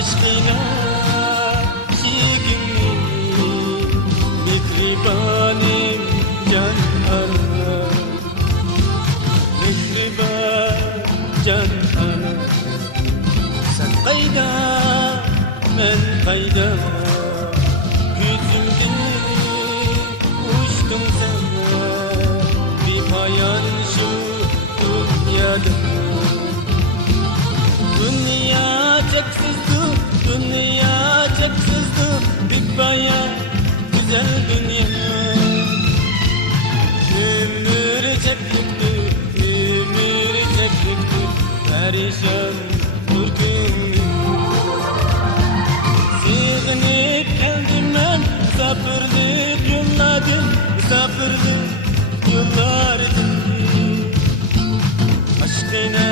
aşkına şikinni mihribanim can ana, mihriban can ana. Sen kayda men kayda, yüzümde uçtun sen, bir payan şu dünyada. Dünya çeksizdi, dünya çeksizdi, bir bayan güzel dünya. Ömür çeklikti, ömür çeklikti, perişan durgun. Sığınıp geldim ben, sabırlık yolladım, sabırlık yollardım. Aşkına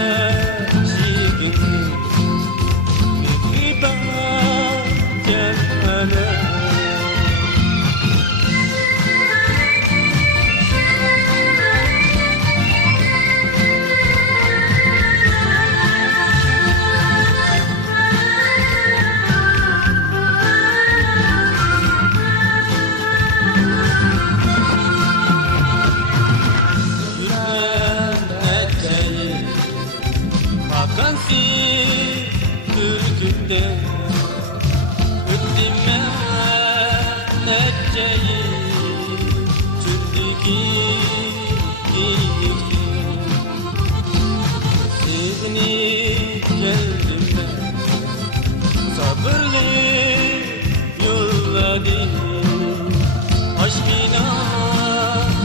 sensiz türkümde öttime neceyi çünkü giyikti. Sığınıp geldim ben, sabırlı yolladım. Aşkına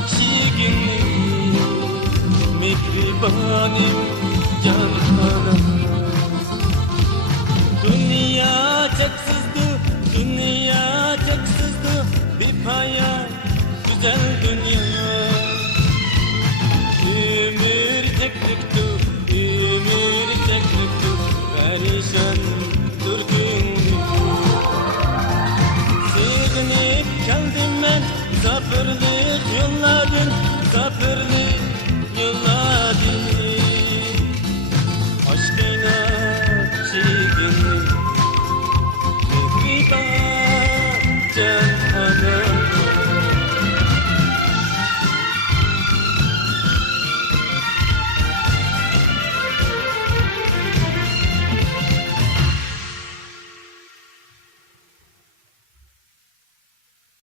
şikinni mihribanim can ana. Dünya çeksizdi, dünya çeksizdi, bir paya güzel dünya. Ömür teklikti, ömür teklikti, perişan durgun. Sığınıp geldim ben, sabırlık yolladım.